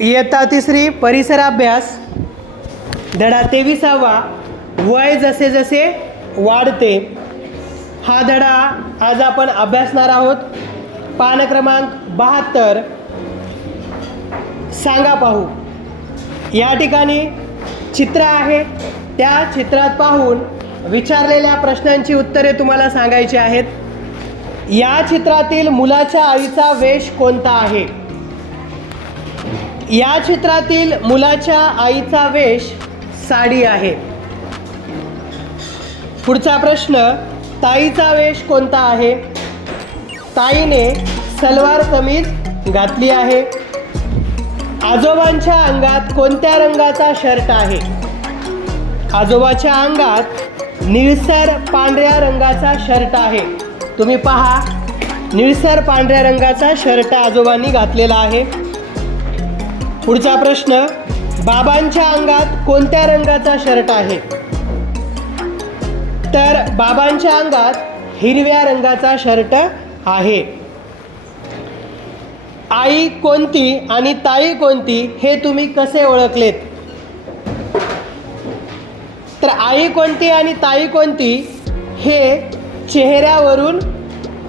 इयत्ता तिसरी परिसराभ्यास. धडा तेविसावा. वय जसे जसे वाढते हा धडा आज आपण अभ्यासणार आहोत. पान क्रमांक बहात्तर. सांगा पाहू. या ठिकाणी चित्र आहे. त्या चित्रात पाहून विचारलेल्या प्रश्नांची उत्तरे तुम्हाला सांगायची आहेत. या चित्रातील मुलाच्या आईचा वेश कोणता आहे? या चित्रातील मुलाच्या आईचा वेश साडी आहे. पुढचा प्रश्न ताईचा वेश कोणता आहे? ताईने सलवार कमीज घातली आहे. आजोबांच्या अंगात कोणत्या रंगाचा शर्ट आहे? आजोबाच्या अंगात निळसर पांढऱ्या रंगाचा शर्ट आहे. तुम्ही पहा निळसर पांढऱ्या रंगाचा शर्ट आजोबांनी घातलेला आहे. पुढचा प्रश्न बाबांच्या अंगात कोणत्या रंगाचा शर्ट आहे? तर बाबांच्या अंगात हिरव्या रंगाचा शर्ट आहे. आई कोणती आणि ताई कोणती हे तुम्ही कसे ओळखलेत? तर आई कोणती आणि ताई कोणती हे चेहऱ्यावरून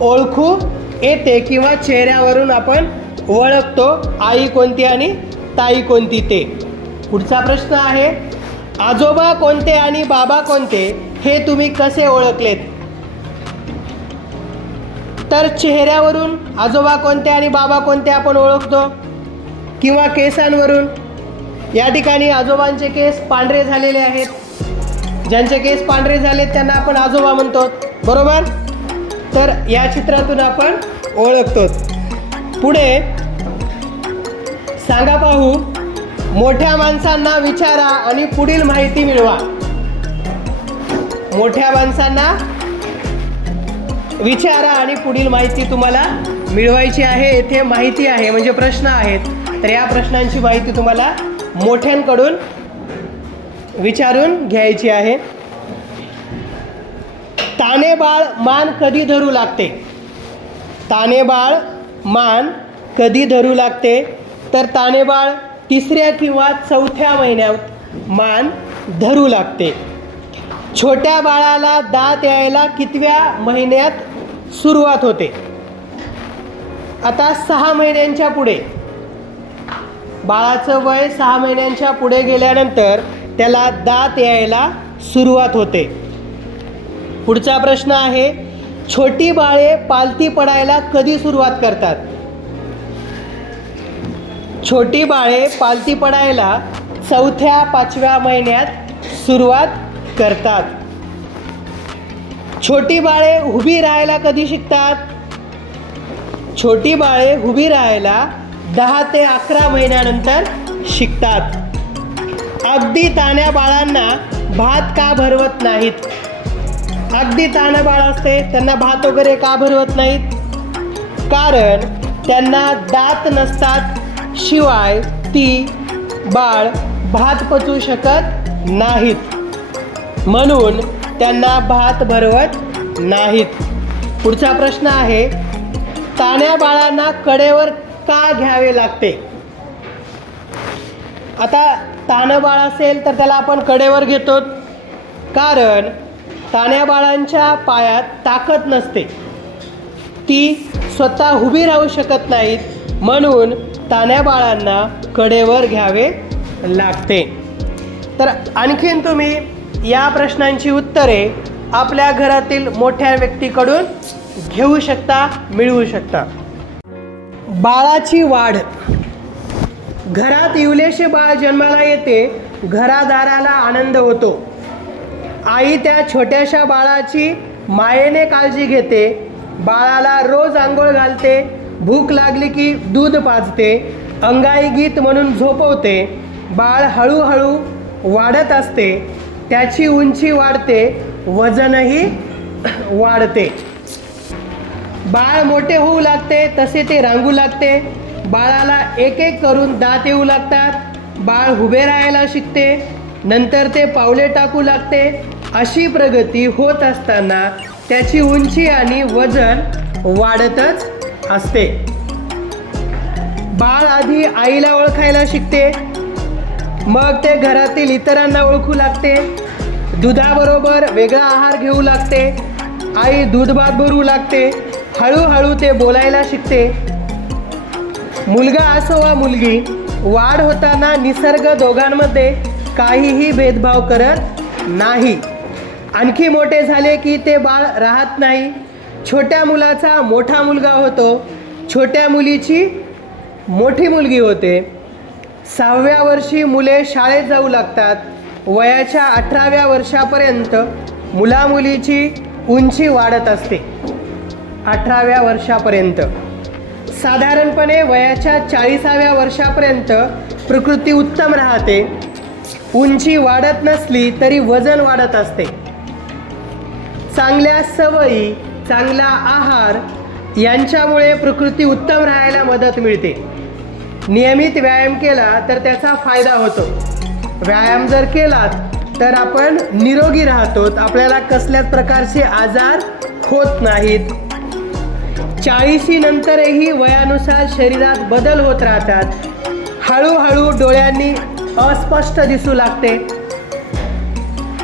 ओळखू येते किंवा चेहऱ्यावरून आपण ओळखतो. आई कोणती आणि ताई कोणती ते? पुढचा प्रश्न आहे आजोबा कोणते आणि बाबा कोणते हे तुम्ही कसे ओळखलेत? तर चेहऱ्यावरून आजोबा कोणते आणि बाबा कोणते आपण ओळखतो? किंवा केसांवरून? या ठिकाणी आजोबांचे केस पांढरे झालेले आहेत. ज्यांचे केस पांढरे झालेत त्यांना आपण आजोबा म्हणतो. बरोबर? तर या चित्रातून आपण ओळखतो पुढे सांगा पाहू. मोठ्या माणसांना विचारा आणि पुढील माहिती मिळवा. मोठ्या माणसांना विचारा आणि पुढील माहिती तुम्हाला मिळवायची आहे. येथे माहिती आहे म्हणजे प्रश्न आहेत. तर या प्रश्नांची माहिती तुम्हाला मोठ्यांकडून विचारून घ्यायची आहे. ताने बाळ मान कधी धरू लागते? ताने बाळ मान कधी धरू लागते? तर तानेबाळ तिसऱ्या किंवा चौथ्या महिन्यात मान धरू लागते. छोट्या बाळाला दात यायला कितव्या महिन्यात सुरुवात होते? आता सहा महिन्यांच्या पुढे. बाळाचं वय सहा महिन्यांच्या पुढे गेल्यानंतर त्याला दात यायला सुरुवात होते. पुढचा प्रश्न आहे छोटी बाळे पालती पडायला कधी सुरुवात करतात? छोटी बाळे पालती पडायला चौथ्या पाचव्या महिन्यात सुरुवात करतात. छोटी बाळे उभी राहायला कधी शिकतात? छोटी बाळे उभी राहायला दहा ते अकरा महिन्यानंतर शिकतात. अगदी ताण्या बाळांना भात का भरवत नाहीत? अगदी ताणं बाळ असते त्यांना भात वगैरे का भरवत नाहीत? कारण त्यांना दात नसतात शिवाय ती बाळ भात पचू शकत नाहीत. म्हणून त्यांना भात भरवत नाहीत. पुढचा प्रश्न आहे ताण्या बाळांना कडेवर का घ्यावे लागते? आता ताणं बाळ असेल तर त्याला आपण कडेवर घेतो. कारण ताण्या बाळांच्या पायात ताकद नसते. ती स्वतः उभी राहू शकत नाहीत. म्हणून ताण्या बाळांना कडेवर घ्यावे लागते. तर आणखीन तुम्ही या प्रश्नांची उत्तरे आपल्या घरातील मोठ्या व्यक्तीकडून घेऊ शकता मिळवू शकता. बाळाची वाढ. घरात इवलेशे बाळ जन्माला येते घरादाराला आनंद होतो. आई त्या छोट्याशा बाळाची मायेने काळजी घेते बाळाला रोज आंघोळ घालते भूक लागली की दूध पाजते अंगाई गीत म्हणून झोपवते बाळ हळूहळू वाढत असते त्याची उंची वाढते वजनही वाढते. बाळ मोठे होऊ लागते तसे ते रांगू लागते. बाळाला एक एक करून दात येऊ लागतात. बाळ उभे राहायला शिकते. नंतर ते पावले टाकू लागते. अशी प्रगती होत असताना त्याची उंची आणि वजन वाढतच असते. बाळ आधी आईला ओळखायला शिकते. मग ते घरातील इतरांना ओळखू लागते. दुधाबरोबर वेगळा आहार घेऊ लागते. आई दूध भात भरू लागते. हळूहळू ते बोलायला शिकते. मुलगा असो वा मुलगी वाढ होताना निसर्ग दोघांमध्ये काहीही भेदभाव करत नाही. आणखी मोठे झाले की ते बाळ राहत नाही. छोट्या मुलाचा मोठा मुलगा होतो. छोट्या मुलीची मोठी मुलगी होते. सहाव्या वर्षी मुले शाळेत जाऊ लागतात. वयाच्या अठराव्या वर्षापर्यंत मुलामुलीची उंची वाढत असते. अठराव्या वर्षापर्यंत. साधारणपणे वयाच्या चाळीसाव्या वर्षापर्यंत प्रकृती उत्तम राहते. उंची वाढत नसली तरी वजन वाढत असते. चांगल्या सवयी चांगला आहार यांच्यामुळे प्रकृती उत्तम राहायला मदत मिळते. नियमित व्यायाम केला तर त्याचा फायदा होतो. व्यायाम जर केला तर आपण निरोगी राहतो आपल्याला कसल्याच प्रकारचे आजार होत नाहीत. चाळीशी नंतरही वयानुसार शरीरात बदल होत राहतात. हळूहळू डोळ्यांनी अस्पष्ट दिसू लागते.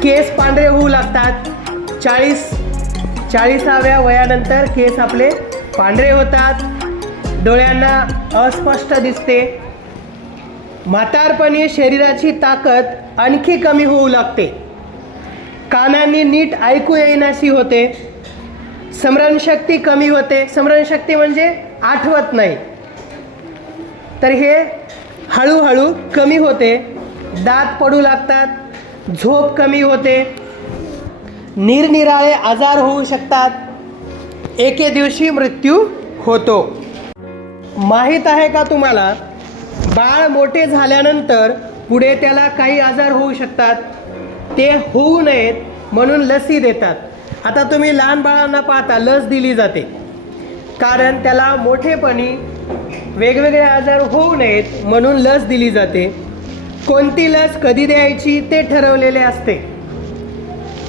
केस पांढरे होऊ लागतात. चाळीस चाळीसाव्या वयानंतर केस आपले पांढरे होतात. डोळ्यांना अस्पष्ट दिसते. म्हातारपणी शरीराची ताकद आणखी कमी होऊ लागते. कानांनी नीट ऐकू येईनाशी होते. स्मरणशक्ती कमी होते. स्मरणशक्ती म्हणजे आठवत नाही. तर हे हळूहळू कमी होते. दात पडू लागतात. झोप कमी होते. निरनिराळे आजार होऊ शकतात. एके दिवशी मृत्यू होतो. माहीत आहे का तुम्हाला? बाळ मोठे झाल्यानंतर पुढे त्याला काही आजार होऊ शकतात. ते होऊ नयेत म्हणून लसी देतात. आता तुम्ही लहान बाळांना पाहता लस दिली जाते. कारण त्याला मोठेपणी वेगवेगळे आजार होऊ नयेत म्हणून लस दिली जाते. कोणती लस कधी द्यायची ते ठरवलेले असते.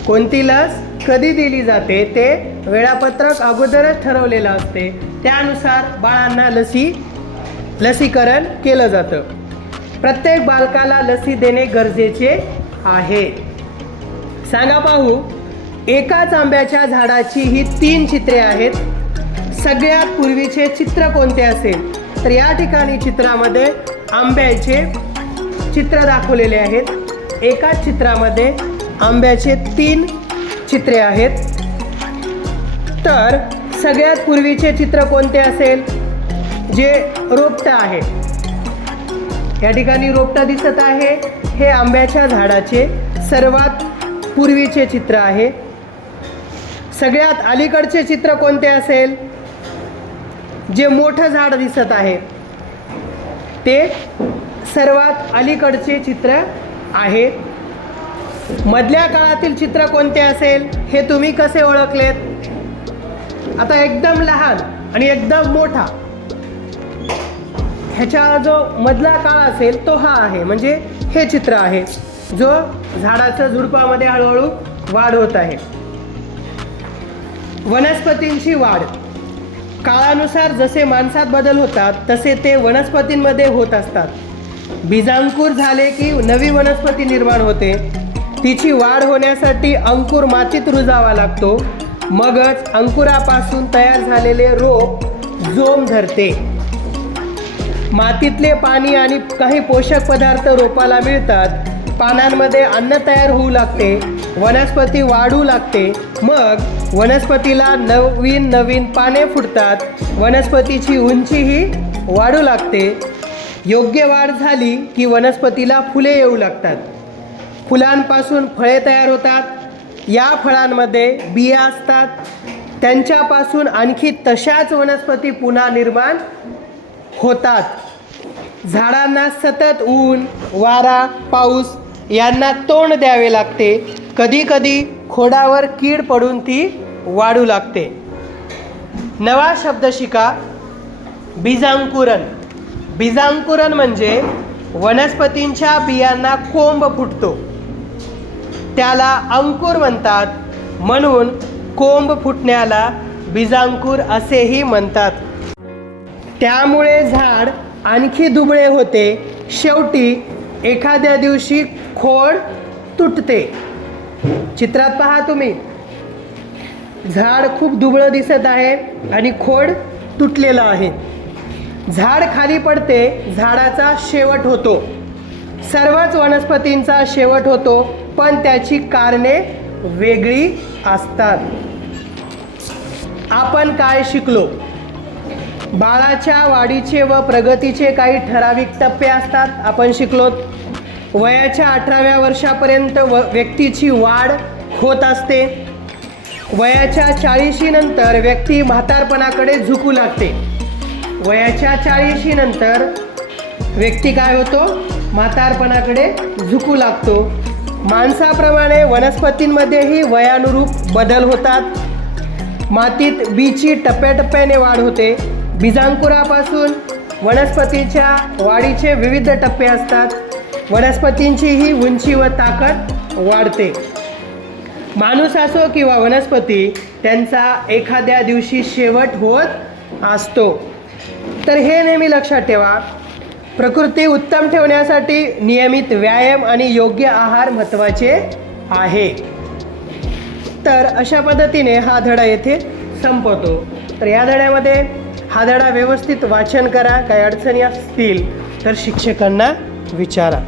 कोणती लस कधी दिली जाते ते वेळापत्रक अगोदरच ठरवलेलं असते. त्यानुसार बाळांना लसी लसीकरण केलं जातं. प्रत्येक बालकाला लसी देणे गरजेचे आहे. सांगा पाहू एकाच आंब्याच्या झाडाची ही तीन चित्रे आहेत. सगळ्यात पूर्वीचे चित्र कोणते असेल? तर या ठिकाणी चित्रामध्ये आंब्याचे चित्र दाखवलेले आहेत. एकाच चित्रामध्ये आंब्याचे तीन चित्रे आहेत. तर सगळ्यात पूर्वीचे चित्र कोणते असेल? जे रोपटं आहे. या ठिकाणी रोपटं दिसत आहे. हे आंब्याच्या झाडाचे सर्वात पूर्वीचे चित्र आहे. सगळ्यात अलीकडचे चित्र कोणते असेल? जे मोठं झाड दिसत आहे. ते सर्वात अलीकडचे चित्र आहे. मधल्या काळातील चित्र कोणते असेल हे तुम्ही कसे ओळखलेत? आता एकदम लहान आणि एकदम मोठा. ह्याच्या जो मधला काळ असेल तो हा आहे. म्हणजे हे चित्र आहे जो झाडाच्या झुडपामध्ये हळूहळू वाढ होत आहे. वनस्पतींची वाढ. काळानुसार जसे माणसात बदल होतात तसे ते वनस्पतींमध्ये होत असतात. बीजांकुर झाले की नवी वनस्पती निर्माण होते. तिची वाढ होण्यासाठी अंकुर मातीत रुजावा लागतो. मगच अंकुरापासून तयार झालेले रोप जोम धरते. मातीतले पाणी आणि काही पोषक पदार्थ रोपाला मिळतात. पानांमध्ये अन्न तयार होऊ लागते. वनस्पती वाढू लागते. मग वनस्पतीला नवीन नवीन पाने फुटतात. वनस्पतीची उंचीही वाढू लागते. योग्य वाढ झाली की वनस्पतीला फुले येऊ लागतात. फुलांपासून फळे तयार होतात. या फळांमध्ये बिया असतात. त्यांच्यापासून आणखी तशाच वनस्पती पुन्हा निर्माण होतात. झाडांना सतत ऊन वारा पाऊस यांना तोंड द्यावे लागते. कधी कधी खोडावर कीड पडून ती वाढू लागते. नवा शब्द शिका. बीजांकुरण. बीजांकुरण म्हणजे वनस्पतींच्या बियांना कोंब फुटतो. त्याला अंकुर म्हणतात. म्हणून कोंब फुटण्याला बीजांकुर असेही म्हणतात. त्यामुळे झाड आणखी दुबळे होते. शेवटी एखाद्या दिवशी खोड तुटते. चित्रात पहा तुम्ही. झाड खूप दुबळं दिसत आहे आणि खोड तुटलेलं आहे. झाड खाली पडते झाडाचा शेवट होतो. सर्वच वनस्पतींचा शेवट होतो पण त्याची कारणे वेगळी असतात. आपण काय शिकलो? बाळाच्या वाढीचे व प्रगतीचे काही ठराविक टप्पे असतात आपण शिकलो वयाच्या अठराव्या वर्षापर्यंत व व्यक्तीची वाढ होत असते. वयाच्या चाळीशीनंतर व्यक्ती म्हातारपणाकडे झुकू लागते. वयाच्या चाळीशीनंतर व्यक्ती काय होतो? म्हातारपणाकडे झुकू लागतो. माणसाप्रमाणे वनस्पतींमध्येही वयानुरूप बदल होतात. मातीत बीची टप्प्याटप्प्याने वाढ होते. बीजांकुरापासून वनस्पतीच्या वाढीचे विविध टप्पे असतात. वनस्पतींचीही उंची व ताकद वाढते. माणूस असो किंवा वनस्पती त्यांचा एखाद्या दिवशी शेवट होत असतो. तर हे नेहमी लक्षात ठेवा. प्रकृती उत्तम ठेवण्यासाठी नियमित व्यायाम आणि योग्य आहार महत्त्वाचे आहे. तर अशा पद्धतीने हा धडा येथे संपवतो. तर या धड्यामध्ये हा धडा व्यवस्थित वाचन करा काही अडचणी असतील तर शिक्षकांना विचारा.